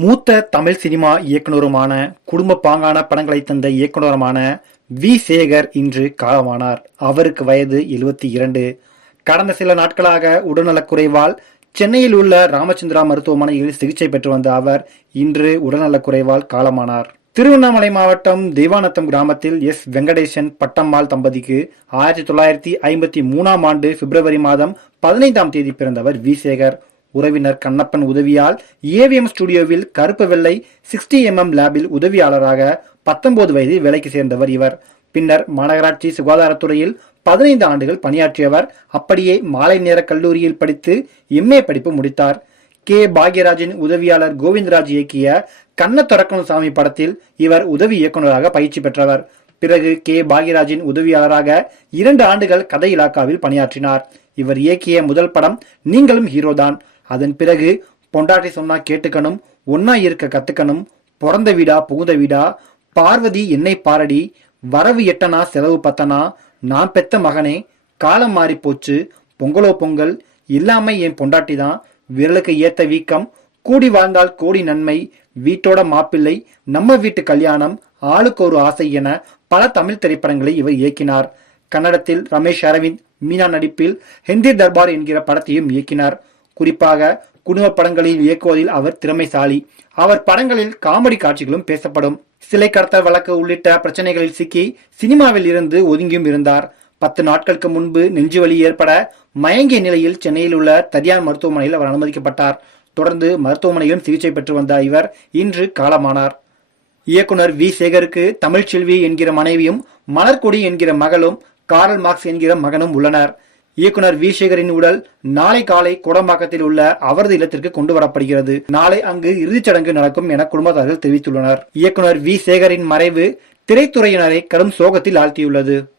மூத்த தமிழ் சினிமா இயக்குனருமான குடும்ப பாங்கான படங்களை தந்த இயக்குனருமான வி. சேகர் இன்று காலமானார். அவருக்கு வயது 72 இரண்டு. கடந்த சில நாட்களாக உடல்நலக்குறைவால் சென்னையில் உள்ள ராமச்சந்திரா மருத்துவமனையில் சிகிச்சை பெற்று வந்த அவர் இன்று உடல்நலக்குறைவால் காலமானார். திருவண்ணாமலை மாவட்டம் தெய்வானத்தம் கிராமத்தில் எஸ். வெங்கடேசன் பட்டம்மாள் தம்பதிக்கு ஆயிரத்தி தொள்ளாயிரத்தி ஐம்பத்தி மூணாம் ஆண்டு பிப்ரவரி மாதம் பதினைந்தாம் தேதி பிறந்தவர் வி. சேகர். உறவினர் கண்ணப்பன் உதவியால் ஏவிஎம் ஸ்டுடியோவில் கருப்பு வெள்ளை சிக்ஸ்டி எம்எம் லேபில் உதவியாளராக பத்தொன்பது வயதில் வேலைக்கு சேர்ந்தவர் இவர். பின்னர் மாநகராட்சி சுகாதாரத்துறையில் பதினைந்து ஆண்டுகள் பணியாற்றியவர். அப்படியே மாலை நேர கல்லூரியில் படித்து எம்ஏ படிப்பு முடித்தார். கே. பாக்யராஜின் உதவியாளர் கோவிந்தராஜ் இயக்கிய கண்ண சாமி படத்தில் இவர் உதவி இயக்குநராக பயிற்சி பெற்றவர். பிறகு கே. பாக்யராஜின் உதவியாளராக இரண்டு ஆண்டுகள் கதை இலாக்காவில் பணியாற்றினார். இவர் இயக்கிய முதல் படம் நீங்களும் ஹீரோதான். அதன் பிறகு பொண்டாட்டி சொன்னா கேட்டுக்கணும் ஒன்னா இருக்க கத்துக்கணும் பிறந்த வீடா புகுந்த வீடா பார்வதி என்னை பாரடி வரவு எட்டனா செலவு பத்தனா நான் பெத்த மகனே காலம் மாறி போச்சு பொங்கலோ பொங்கல் இல்லாம என் பொண்டாட்டி தான் விரலுக்கு ஏத்த வீக்கம் கூடி வாழ்ந்தால் கோடி நன்மை வீட்டோட மாப்பிள்ளை நம்ம வீட்டு கல்யாணம் ஆளுக்கு ஒரு ஆசை என பல தமிழ் திரைப்படங்களை இவர் இயக்கினார். கன்னடத்தில் ரமேஷ் அரவிந்த் மீனா நடிப்பில் ஹிந்தி தர்பார் என்கிற படத்தையும் இயக்கினார். குறிப்பாக குடும்ப படங்களில் இயக்குவதில் அவர் திறமைசாலி. அவர் படங்களில் காமெடி காட்சிகளும் பேசப்படும். சிலை கடத்தல் வழக்கு உள்ளிட்ட பிரச்சனைகளில் சிக்கி சினிமாவில் இருந்து ஒதுங்கியும் இருந்தார். பத்து நாட்களுக்கு முன்பு நெஞ்சுவலி ஏற்பட மயங்கிய நிலையில் சென்னையில் உள்ள தனியார் மருத்துவமனையில் அவர் அனுமதிக்கப்பட்டார். தொடர்ந்து மருத்துவமனையிலும் சிகிச்சை பெற்று வந்த இவர் இன்று காலமானார். இயக்குனர் வி. சேகருக்கு தமிழ்ச்செல்வி என்கிற மனைவியும் மலர்கொடி என்கிற மகளும் காரல் மார்க்ஸ் என்கிற மகனும் உள்ளனர். இயக்குனர் வி சேகரின் உடல் நாளை காலை கோடம்பாக்கத்தில் உள்ள அவரது இல்லத்திற்கு கொண்டு வரப்படுகிறது. நாளை அங்கு இறுதிச் சடங்கு நடக்கும் என குடும்பத்தார்கள் தெரிவித்துள்ளனர். இயக்குனர் வி சேகரின் மறைவு திரைத்துறையினரை கடும் சோகத்தில் ஆழ்த்தியுள்ளது.